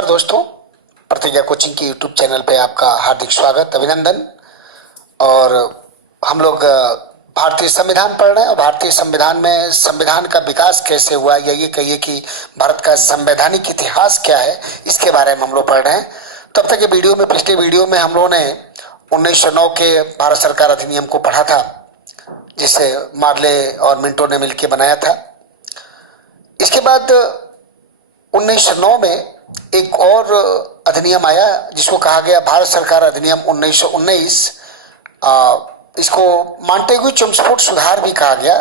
नमस्कार दोस्तों, प्रतिज्ञा कोचिंग के यूट्यूब चैनल पे आपका हार्दिक स्वागत, अभिनंदन। और हम लोग भारतीय संविधान पढ़ रहे हैं और भारतीय संविधान में संविधान का विकास कैसे हुआ या ये कहिए कि भारत का संवैधानिक इतिहास क्या है, इसके बारे में हम लोग पढ़ रहे हैं। तब तक ये वीडियो में, पिछले वीडियो में हम लोगों ने 1909 के भारत सरकार अधिनियम को पढ़ा था, जिसे मार्ले और मिंटो ने मिलकर बनाया था। इसके बाद 1909 में एक और अधिनियम आया जिसको कहा गया भारत सरकार अधिनियम 1919। इसको मॉन्टेग्यू चेम्सफोर्ड सुधार भी कहा गया,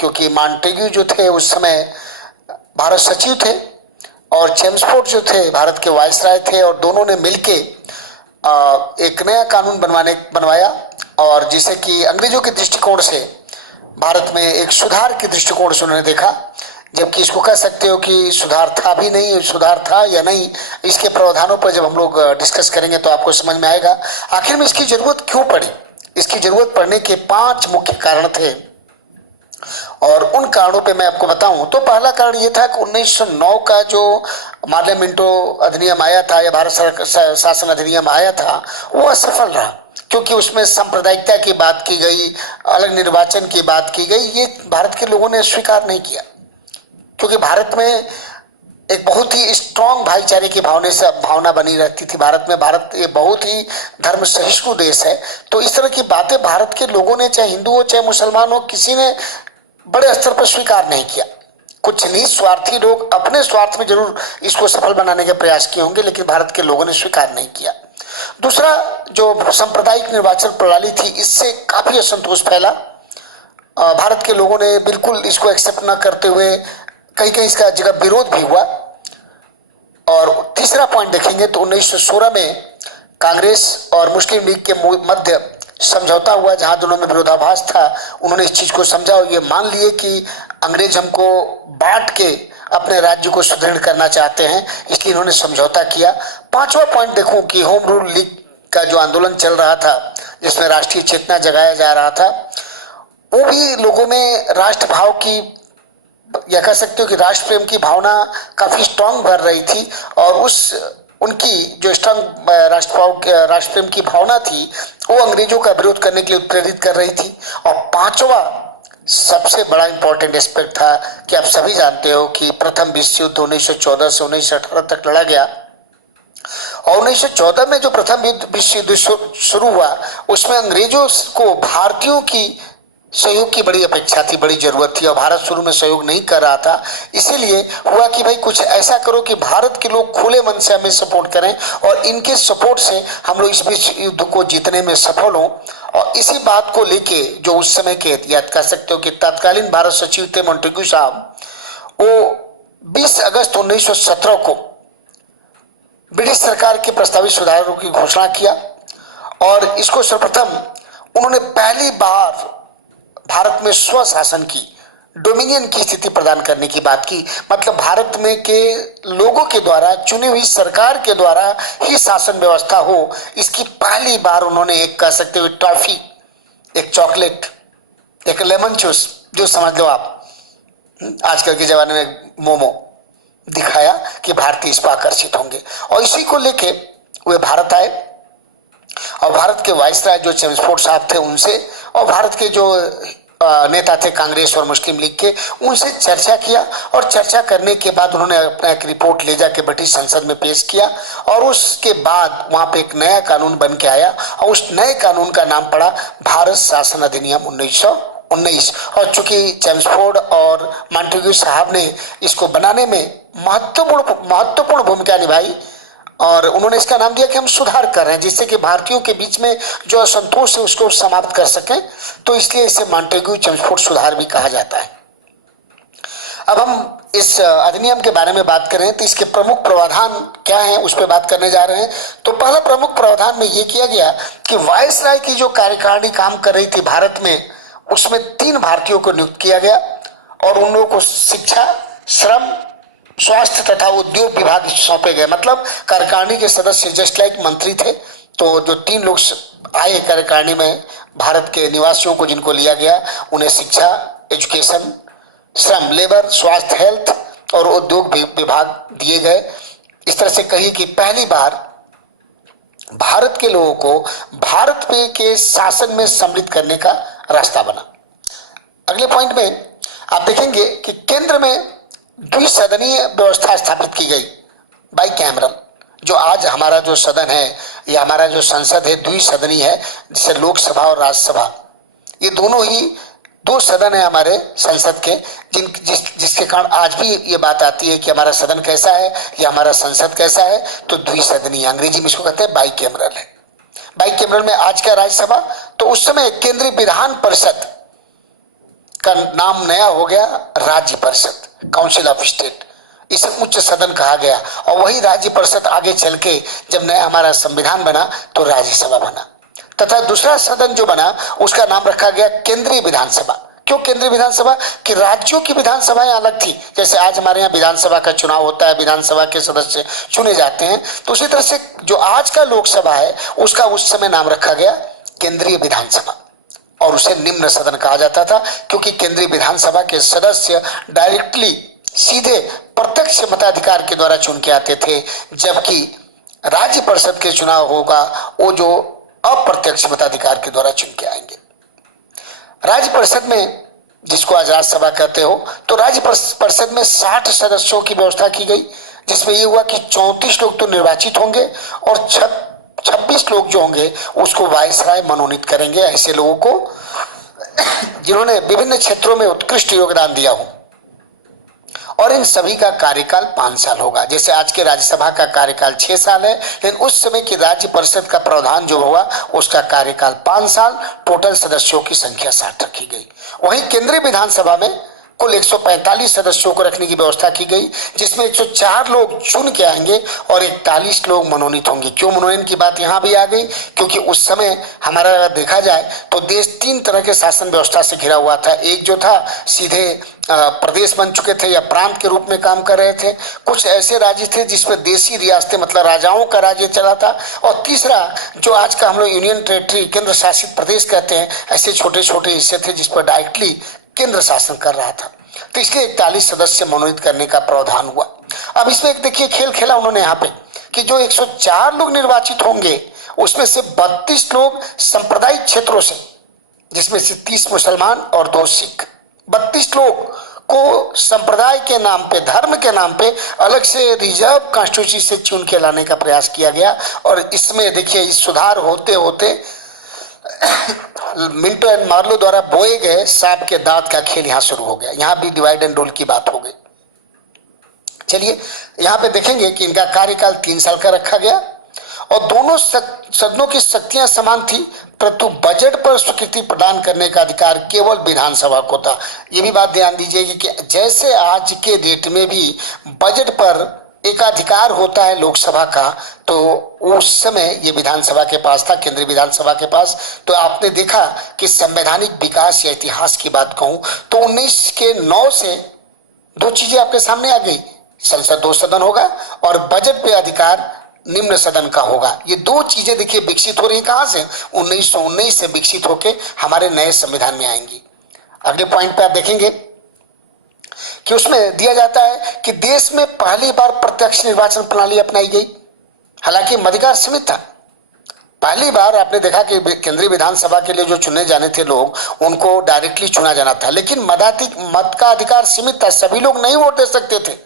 क्योंकि मॉन्टेग्यू जो थे उस समय भारत सचिव थे और चेम्सफोर्ड जो थे भारत के वायसराय थे, और दोनों ने मिलके एक नया कानून बनवाया, और जिसे कि अंग्रेजों के दृष्टिकोण से भारत में एक सुधार के दृष्टिकोण से उन्होंने देखा। जबकि इसको कह सकते हो कि सुधार था भी नहीं, सुधार था या नहीं, इसके प्रावधानों पर जब हम लोग डिस्कस करेंगे तो आपको समझ में आएगा आखिर में इसकी जरूरत क्यों पड़ी। इसकी जरूरत पड़ने के 5 मुख्य कारण थे, और उन कारणों पे मैं आपको बताऊं तो पहला कारण ये था कि 1909 का जो मार्ले मिंटो अधिनियम आया था या भारत शासन अधिनियम आया था, वो असफल रहा, क्योंकि उसमें सांप्रदायिकता की बात की गई, अलग निर्वाचन की बात की गई। ये भारत के लोगों ने स्वीकार नहीं किया, क्योंकि भारत में एक बहुत ही स्ट्रांग भाईचारे की भावना बनी रहती थी। भारत ये बहुत ही धर्म सहिष्णु देश है, तो इस तरह की बातें भारत के लोगों ने, चाहे हिंदू हो चाहे मुसलमान हो, किसी ने बड़े स्तर पर स्वीकार नहीं किया। कुछ निस्वार्थी लोग अपने स्वार्थ में जरूर इसको सफल बनाने के प्रयास किए होंगे, लेकिन भारत के लोगों ने स्वीकार नहीं किया। दूसरा, जो सांप्रदायिक निर्वाचन प्रणाली थी, इससे काफी असंतोष फैला। भारत के लोगों ने बिल्कुल इसको एक्सेप्ट न करते हुए कहीं कहीं इसका जगह विरोध भी हुआ। और तीसरा पॉइंट देखेंगे तो 1916 में कांग्रेस और मुस्लिम लीग के मध्य समझौता हुआ, जहां दोनों में विरोधाभास था। उन्होंने इस चीज को समझा और ये मान लिए कि अंग्रेज हमको बांट के अपने राज्य को सुदृढ़ करना चाहते हैं, इसलिए इन्होंने समझौता किया। 5वां पॉइंट देखूं कि होम रूल लीग का जो आंदोलन चल रहा था, जिसमें राष्ट्रीय चेतना जगाया जा रहा था, वो भी लोगों में राष्ट्रभाव की, या कह सकते हो कि राष्ट्र प्रेम की भावना काफी स्ट्रांग भर रही थी, और उनकी जो स्ट्रांग राष्ट्र प्रेम की भावना थी, वो अंग्रेजों का विरोध करने के लिए प्रेरित कर रही थी। और 5वां सबसे बड़ा इंपॉर्टेंट एस्पेक्ट था कि आप सभी जानते हो कि प्रथम विश्व युद्ध 1914 से 1918 तक लड़ा गया, और 1914 में जो प्रथम विश्व युद्ध शुरू हुआ, उसमें अंग्रेजों को भारतीयों की सहयोग की बड़ी अपेक्षा थी, बड़ी जरूरत थी, और भारत शुरू में सहयोग नहीं कर रहा था। इसीलिए हुआ कि भाई कुछ ऐसा करो कि भारत के लोग खुले मन से हमें सपोर्ट करें, और इनके सपोर्ट से हम लोग इस विश्व युद्ध को जीतने में सफल हों। और इसी बात को लेके जो उस समय के, याद कर सकते हो कि तत्कालीन भारत सचिव थे मॉन्टेग्यू साहब, वो 20 अगस्त 1917 को ब्रिटिश सरकार के प्रस्तावित सुधारों की घोषणा किया, और इसको सर्वप्रथम उन्होंने पहली बार भारत में स्वशासन की, डोमिनियन की स्थिति प्रदान करने की बात की। मतलब भारत में के लोगों के द्वारा चुनी हुई सरकार के द्वारा ही शासन व्यवस्था हो, इसकी पहली बार उन्होंने एक, कह सकते हुए, टॉफी, एक चॉकलेट, एक लेमन जूस समझ लो आप, आजकल के जमाने में मोमो, दिखाया कि भारतीय इस पर आकर्षित होंगे। और इसी को लेके वे भारत आए, और भारत के वायसराय जो चेम्सफोर्ड साहब थे उनसे, और भारत के जो नेता थे कांग्रेस और मुस्लिम लीग के, उनसे चर्चा किया। और चर्चा करने के बाद उन्होंने अपना एक रिपोर्ट ले जाके ब्रिटिश संसद में पेश किया, और उसके बाद वहां पे एक नया कानून बन के आया, और उस नए कानून का नाम पड़ा भारत शासन अधिनियम 1919। और चूंकि चेम्सफोर्ड और मॉन्टेग्यू साहब ने इसको बनाने में महत्वपूर्ण भूमिका निभाई, और उन्होंने इसका नाम दिया कि हम सुधार कर रहे हैं, जिससे कि भारतीयों के बीच में जो असंतोष है उसको समाप्त कर सकें, तो इसलिए इसे मॉन्टेग्यू चेम्सफोर्ड सुधार भी कहा जाता है। अब हम इस अधिनियम के बारे में बात करें तो इसके प्रमुख प्रावधान क्या हैं, उस पर बात करने जा रहे हैं। तो पहला प्रमुख प्रावधान में यह किया गया कि वायसराय की जो कार्यकारिणी काम कर रही थी भारत में, उसमें 3 भारतीयों को नियुक्त किया गया, और उन लोगों को शिक्षा, श्रम, स्वास्थ्य तथा उद्योग विभाग सौंपे गए। मतलब कार्यकारिणी के सदस्य जस्ट लाइक मंत्री थे। तो जो 3 लोग आए कार्यकारिणी में भारत के निवासियों को, जिनको लिया गया, उन्हें शिक्षा, एजुकेशन, श्रम, लेबर, स्वास्थ्य, हेल्थ और उद्योग विभाग दिए गए। इस तरह से कहिए कि पहली बार भारत के लोगों को भारत पे के शासन में सम्मिलित करने का रास्ता बना। अगले पॉइंट में आप देखेंगे कि केंद्र में द्विसदनीय व्यवस्था स्थापित की गई, बाई कैमरल। जो आज हमारा जो सदन है या हमारा जो संसद है द्विसदनीय है, जिसे लोकसभा और राज्यसभा, ये दोनों ही दो सदन है हमारे संसद के, जिसके कारण आज भी ये बात आती है कि हमारा सदन कैसा है या हमारा संसद कैसा है, तो द्विसदनीय, अंग्रेजी में इसको कहते हैं बाई कैमरल है। बाई कैमरल में आज का राज्यसभा, तो उस समय केंद्रीय विधान परिषद का नाम नया हो गया राज्य परिषद, काउंसिल ऑफ स्टेट, इसे उच्च सदन कहा गया। और वही राज्य परिषद आगे चल के जब नया हमारा संविधान बना तो राज्यसभा बना, तथा दूसरा सदन जो बना उसका नाम रखा गया केंद्रीय विधानसभा। क्यों केंद्रीय विधानसभा? कि राज्यों की विधानसभाएं अलग थी, जैसे आज हमारे यहाँ विधानसभा का चुनाव होता है, विधानसभा के सदस्य चुने जाते हैं, तो उसी तरह से जो आज का लोकसभा है उसका उस समय नाम रखा गया केंद्रीय विधानसभा, और उसे निम्न सदन कहा जाता था, क्योंकि केंद्रीय विधानसभा के सदस्य डायरेक्टली सीधे प्रत्यक्ष मताधिकार के द्वारा चुन के आते थे, जबकि राज्य परिषद के चुनाव होगा वो जो अप्रत्यक्ष मताधिकार के द्वारा चुन के आएंगे। राज्य परिषद में, जिसको आज राज्यसभा कहते हो, तो राज्य परिषद में 60 सदस्यों की व्यवस्था की गई, जिसमें ये हुआ कि 34 लोग तो निर्वाचित होंगे और 26 लोग जो होंगे उसको वायसराय मनोनीत करेंगे, ऐसे लोगों को जिन्होंने विभिन्न क्षेत्रों में उत्कृष्ट योगदान दिया हो। और इन सभी का कार्यकाल 5 साल होगा। जैसे आज के राज्यसभा का कार्यकाल 6 साल है, लेकिन उस समय की राज्य परिषद का प्रावधान जो हुआ उसका कार्यकाल 5 साल, टोटल सदस्यों की संख्या 60 रखी गई। वहीं केंद्रीय विधानसभा में कुल 145 सदस्यों को रखने की व्यवस्था की गई, जिसमें 104 लोग चुन के आएंगे और 41 लोग मनोनीत होंगे। क्यों मनोनयन की बात यहाँ भी आ गई? क्योंकि उस समय हमारा अगर देखा जाए तो देश 3 तरह के शासन व्यवस्था से घिरा हुआ था। एक जो था सीधे प्रदेश बन चुके थे या प्रांत के रूप में काम कर रहे थे, कुछ ऐसे राज्य थे जिसमें देशी रियासतें मतलब राजाओं का राज्य चला था, और तीसरा जो आज का हम लोग यूनियन टेरिटरी केंद्र शासित प्रदेश कहते हैं, ऐसे छोटे छोटे हिस्से थे जिस पर डायरेक्टली केंद्र शासन कर रहा था। तो इसलिए 41 सदस्य मनोनीत करने का प्रावधान हुआ। अब इसमें एक देखिए खेल खेला उन्होंने यहाँ पे कि जो 104 लोग निर्वाचित होंगे उसमें से 32 लोग सांप्रदायिक क्षेत्रों से, जिसमें से 30 मुसलमान और 2 सिख, 32 लोग को संप्रदाय के नाम पे, धर्म के नाम पे अलग से रिजर्व कॉन्स्टिट्यूंसी से चुन के लाने का प्रयास किया गया। और इसमें देखिए इस सुधार होते होते मिंटो एंड मार्लो द्वारा बोए गए सांप के दांत का खेल यहां शुरू हो गया। यहां भी डिवाइड एंड रूल की बात हो गई। चलिए यहां पे देखेंगे कि इनका कार्यकाल 3 साल का रखा गया और दोनों सदनों की शक्तियां समान थी, परंतु बजट पर स्वीकृति प्रदान करने का अधिकार केवल विधानसभा को था। ये भी बात ध्यान दीजिएगा कि जैसे आज के डेट में भी बजट पर एकाधिकार होता है लोकसभा का, तो उस समय ये विधानसभा के पास था, केंद्रीय विधानसभा के पास। तो आपने देखा कि संवैधानिक विकास या इतिहास की बात कहूं तो 1909 से 2 चीजें आपके सामने आ गई, संसद 2 सदन होगा और बजट पे अधिकार निम्न सदन का होगा। ये 2 चीजें देखिए विकसित हो रही कहां से? 1919 से विकसित होके हमारे नए संविधान में आएंगी। अगले पॉइंट पे आप देखेंगे कि उसमें दिया जाता है कि देश में पहली बार प्रत्यक्ष निर्वाचन प्रणाली अपनाई गई। हालांकि मताधिकार सीमित था। पहली बार आपने देखा कि केंद्रीय विधानसभा के लिए जो चुने जाने थे लोग, उनको डायरेक्टली चुना जाना था, लेकिन मत का अधिकार सीमित था। सभी लोग नहीं वोट दे सकते थे।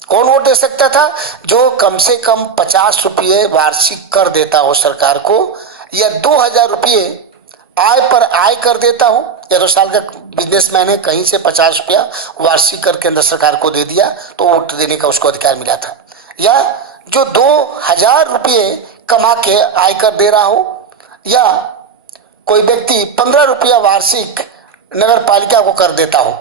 कौन वोट दे सकता था? जो कम से कम 50 रुपये वार्षिक कर देता हो सरकार को, या 2000 रुपये आय पर आय कर देता हो, या 2 साल का बिजनेसमैन है, कहीं से 50 रुपया वार्षिक कर केंद्र सरकार को दे दिया तो वोट देने का उसको अधिकार मिला था। या जो 2000 रुपये कमा के आय कर दे रहा हो, या कोई व्यक्ति 15 रुपया वार्षिक नगर पालिका को कर देता हो।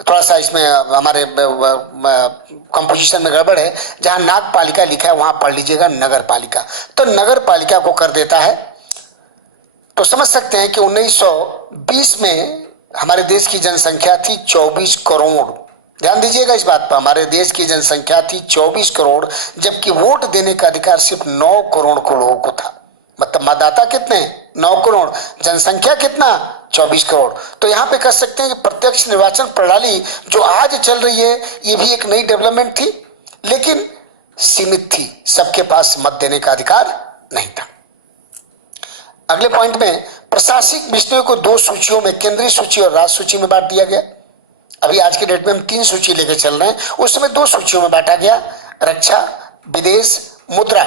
थोड़ा सा इसमें हमारे कंपोजिशन में गड़बड़ है, जहां नाग पालिका लिखा है वहां पढ़ लीजिएगा नगर पालिका। तो नगर पालिका को कर देता है। तो समझ सकते हैं कि 1920 में हमारे देश की जनसंख्या थी 24 करोड़। ध्यान दीजिएगा इस बात पर, हमारे देश की जनसंख्या थी 24 करोड़, जबकि वोट देने का अधिकार सिर्फ 9 करोड़ को लोगों को था। मतलब मतदाता कितने? 9 करोड़, जनसंख्या कितना? 24 करोड़। तो यहाँ पे कह सकते हैं कि प्रत्यक्ष निर्वाचन प्रणाली जो आज चल रही है ये भी एक नई डेवलपमेंट थी, लेकिन सीमित थी, सबके पास मत देने का अधिकार नहीं था। अगले पॉइंट में प्रशासनिक विषयों को दो सूचियों में, केंद्रीय सूची और राज्य सूची में बांट दिया गया। अभी आज के डेट में हम 3 सूची लेकर चल रहे हैं, उस समय 2 सूचियों में बांटा गया। रक्षा, विदेश, मुद्रा,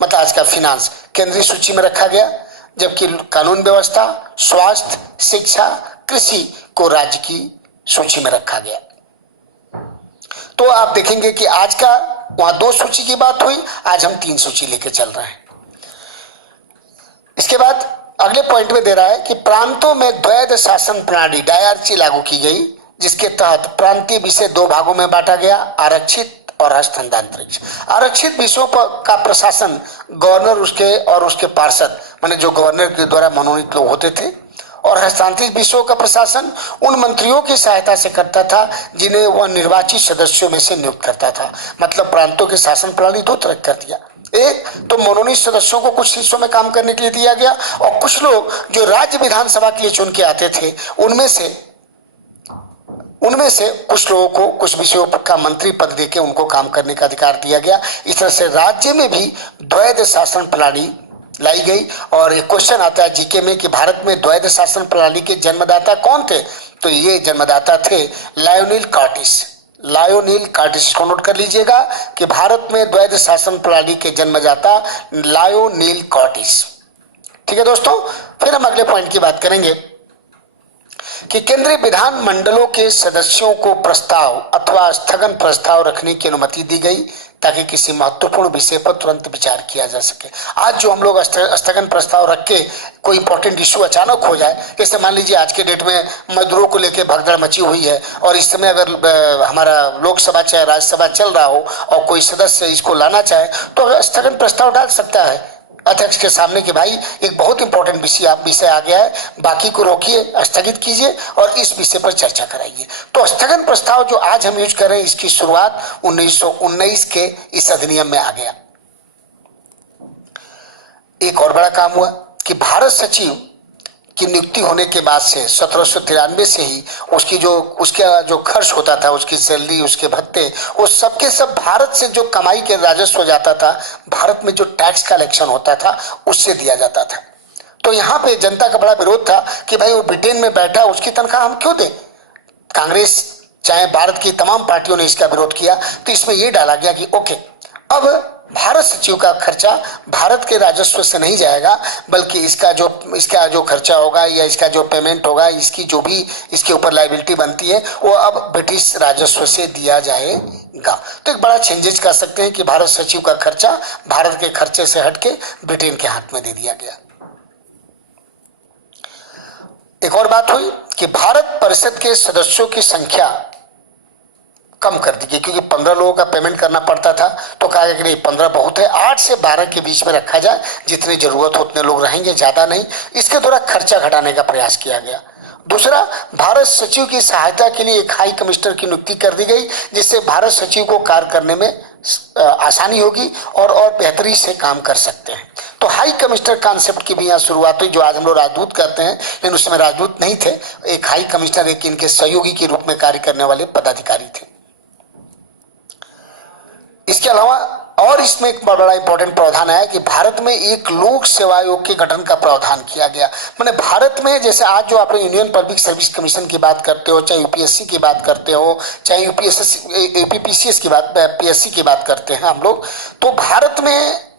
मतलब आज का फिनांस केंद्रीय सूची में रखा गया, जबकि कानून व्यवस्था, स्वास्थ्य, शिक्षा, कृषि को राज्य की सूची में रखा गया। तो आप देखेंगे कि आज का वहां 2 सूची की बात हुई, आज हम 3 सूची लेकर चल रहे हैं। इसके बाद अगले पॉइंट में दे रहा है कि प्रांतों में द्वैध शासन प्रणाली डायरची लागू की गई, जिसके तहत प्रांतीय विषय 2 भागों में बांटा गया, आरक्षित और हस्तांतरित। आरक्षित विषयों का प्रशासन गवर्नर उसके पार्षद, माने जो गवर्नर के द्वारा मनोनीत लोग होते थे, और हस्तांतरित विषयों का प्रशासन उन मंत्रियों की सहायता से करता था जिन्हें वह निर्वाचित सदस्यों में से नियुक्त करता था। मतलब प्रांतों की शासन प्रणाली 2 तरह कर दिया। एक तो मनोनीत सदस्यों को कुछ हिस्सों में काम करने के लिए दिया गया, और कुछ लोग जो राज्य विधानसभा के लिए चुन के आते थे उनमें से कुछ लोगों को कुछ विषयों का मंत्री पद देके उनको काम करने का अधिकार दिया गया। इस तरह से राज्य में भी द्वैध शासन प्रणाली लाई गई। और एक क्वेश्चन आता है जीके में कि भारत में द्वैध शासन प्रणाली के जन्मदाता कौन थे, तो ये जन्मदाता थे लायोनील कार्टिस। लायोनील कार्टिस को नोट कर लीजिएगा कि भारत में द्वैध शासन प्रणाली के जन्मदाता लायोनील कार्टिस। ठीक है दोस्तों, फिर हम अगले पॉइंट की बात करेंगे कि केंद्रीय विधान मंडलों के सदस्यों को प्रस्ताव अथवा स्थगन प्रस्ताव रखने की अनुमति दी गई, ताकि किसी महत्वपूर्ण विषय पर तुरंत विचार किया जा सके। आज जो हम लोग स्थगन प्रस्ताव रख के कोई इंपॉर्टेंट इश्यू अचानक हो जाए, जैसे मान लीजिए आज के डेट में मजदूरों को लेकर भगदड़ मची हुई है, और इस समय अगर हमारा लोकसभा चाहे राज्यसभा चल रहा हो और कोई सदस्य इसको लाना चाहे तो स्थगन प्रस्ताव डाल सकता है अध्यक्ष के सामने कि भाई एक बहुत इंपॉर्टेंट विषय आ गया है, बाकी को रोकिए, स्थगित कीजिए और इस विषय पर चर्चा कराइए। तो स्थगन प्रस्ताव जो आज हम यूज कर रहे हैं, इसकी शुरुआत 1919 के इस अधिनियम में आ गया। एक और बड़ा काम हुआ कि भारत सचिव की नियुक्ति होने के बाद से 1793 से ही उसका जो खर्च होता था, उसकी सैलरी, उसके भत्ते, वो सबके सब भारत से जो कमाई के राजस्व जाता था, भारत में जो टैक्स कलेक्शन होता था उससे दिया जाता था। तो यहाँ पे जनता का बड़ा विरोध था कि भाई वो ब्रिटेन में बैठा, उसकी तनख्वाह हम क्यों दें। कांग्रेस चाहे भारत की तमाम पार्टियों ने इसका विरोध किया, तो इसमें यह डाला गया कि ओके, अब भारत सचिव का खर्चा भारत के राजस्व से नहीं जाएगा, बल्कि इसका जो खर्चा होगा या इसका जो पेमेंट होगा, इसकी जो भी इसके ऊपर लायबिलिटी बनती है, वो अब ब्रिटिश राजस्व से दिया जाएगा। तो एक बड़ा चेंजेस कर सकते हैं कि भारत सचिव का खर्चा भारत के खर्चे से हटके ब्रिटेन के हाथ में दे दिया गया। एक और बात हुई कि भारत परिषद के सदस्यों की संख्या कम कर दी गई, क्योंकि 15 लोगों का पेमेंट करना पड़ता था। तो कहा गया कि नहीं, 15 बहुत है, 8 से 12 के बीच में रखा जाए, जितनी जरूरत हो उतने लोग रहेंगे, ज्यादा नहीं। इसके द्वारा खर्चा घटाने का प्रयास किया गया। दूसरा, भारत सचिव की सहायता के लिए एक हाई कमिश्नर की नियुक्ति कर दी गई, जिससे भारत सचिव को कार्य करने में आसानी होगी और बेहतरी से काम कर सकते हैं। तो हाई कमिश्नर कॉन्सेप्ट की भी यहाँ शुरुआत हुई, जो आज हम लोग राजदूत कहते हैं, लेकिन उस समय राजदूत नहीं थे। एक हाई कमिश्नर एक इनके सहयोगी के रूप में कार्य करने वाले पदाधिकारी थे। इसके अलावा और इसमें एक बड़ा इंपॉर्टेंट प्रावधान है कि भारत में एक लोक सेवा आयोग के गठन का प्रावधान किया गया। माने भारत में जैसे आज जो आप यूनियन पब्लिक सर्विस कमीशन की बात करते हो, चाहे यूपीएससी की बात करते हो, चाहे यूपीपीसीएस की बात, पीएससी की बात करते हैं हम लोग, तो भारत में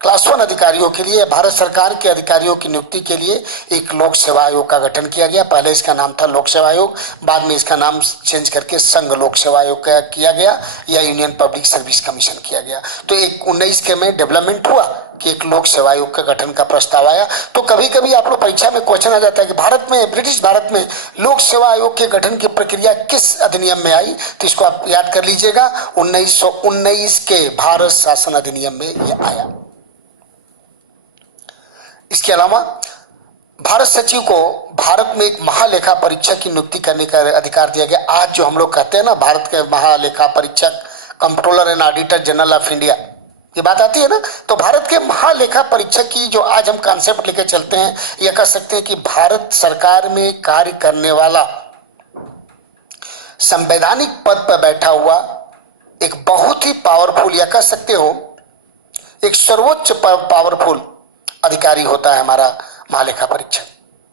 क्लास 1 अधिकारियों के लिए, भारत सरकार के अधिकारियों की नियुक्ति के लिए एक लोक सेवा आयोग का गठन किया गया। पहले इसका नाम था लोक सेवा आयोग, बाद में इसका नाम चेंज करके संघ लोक सेवा आयोग किया गया या यूनियन पब्लिक सर्विस कमीशन किया गया। तो एक 19 के में डेवलपमेंट हुआ कि एक लोक सेवा आयोग का गठन का प्रस्ताव आया। तो कभी कभी आप लोग परीक्षा में क्वेश्चन आ जाता है कि ब्रिटिश भारत में लोक सेवा आयोग के गठन की प्रक्रिया किस अधिनियम में आई, तो इसको आप याद कर लीजिएगा, 1919 के भारत शासन अधिनियम में यह आया। इसके अलावा भारत सचिव को भारत में एक महालेखा परीक्षक की नियुक्ति करने का अधिकार दिया गया। आज जो हम लोग कहते हैं ना, भारत के महालेखा परीक्षक, controller and auditor general of India, ये बात आती है ना, तो भारत के महालेखा परीक्षक की जो आज हम कॉन्सेप्ट लेकर चलते हैं, यह कह सकते हैं कि भारत सरकार में कार्य करने वाला संवैधानिक पद पर बैठा हुआ एक बहुत ही पावरफुल या कह सकते हो एक सर्वोच्च पावरफुल अधिकारी होता है हमारा महालेखा परीक्षक,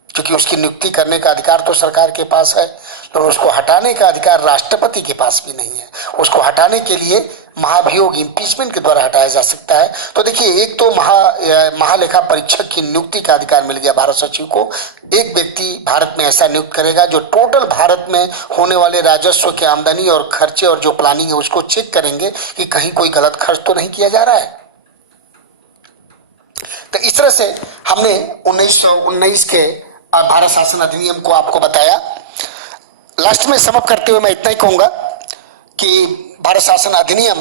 क्योंकि उसकी नियुक्ति करने का अधिकार तो सरकार के पास है, तो उसको हटाने का अधिकार राष्ट्रपति के पास भी नहीं है। उसको हटाने के लिए महाभियोग इम्पीचमेंट के द्वारा हटाया जा सकता है। तो देखिए, एक तो महालेखा परीक्षक की नियुक्ति का अधिकार मिल गया भारत सचिव को। एक व्यक्ति भारत में ऐसा नियुक्त करेगा जो टोटल भारत में होने वाले राजस्व के आमदनी और खर्चे और जो प्लानिंग है उसको चेक करेंगे कि कहीं कोई गलत खर्च तो नहीं किया जा रहा है। तो इस तरह से हमने 1919 के भारत शासन अधिनियम को आपको बताया। लास्ट में समअप करते हुए मैं इतना ही कहूंगा कि भारत शासन अधिनियम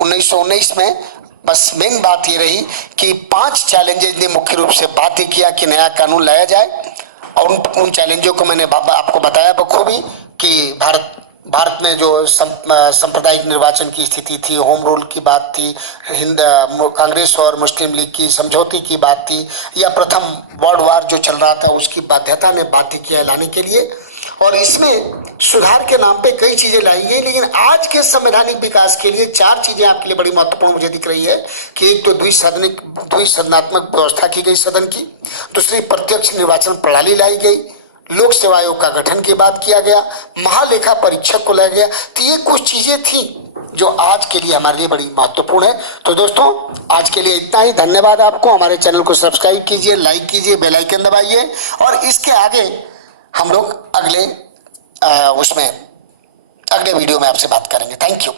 1919 में बस मेन बात ये रही कि 5 चैलेंजेस ने मुख्य रूप से बाध्य किया कि नया कानून लाया जाए, और उन चैलेंजों को मैंने आपको बताया बखूबी कि भारत में जो सांप्रदायिक निर्वाचन की स्थिति थी, होम रूल की बात थी, कांग्रेस और मुस्लिम लीग की समझौते की बात थी, या प्रथम वर्ल्ड वार जो चल रहा था उसकी बाध्यता ने बाध्य किया लाने के लिए। और इसमें सुधार के नाम पे कई चीजें लाई गई, लेकिन आज के संवैधानिक विकास के लिए 4 चीजें आपके लिए बड़ी महत्वपूर्ण मुझे दिख रही है कि एक तो द्विसदनात्मक व्यवस्था की गई सदन की, दूसरी प्रत्यक्ष निर्वाचन प्रणाली लाई गई, लोक सेवा आयोग का गठन की बात किया गया, महालेखा परीक्षक को लाया गया। तो ये कुछ चीजें थी जो आज के लिए हमारे लिए बड़ी महत्वपूर्ण है। तो दोस्तों, आज के लिए इतना ही। धन्यवाद आपको। हमारे चैनल को सब्सक्राइब कीजिए, लाइक कीजिए, बेल आइकन दबाइए, और इसके आगे हम लोग अगले वीडियो में आपसे बात करेंगे। Thank you.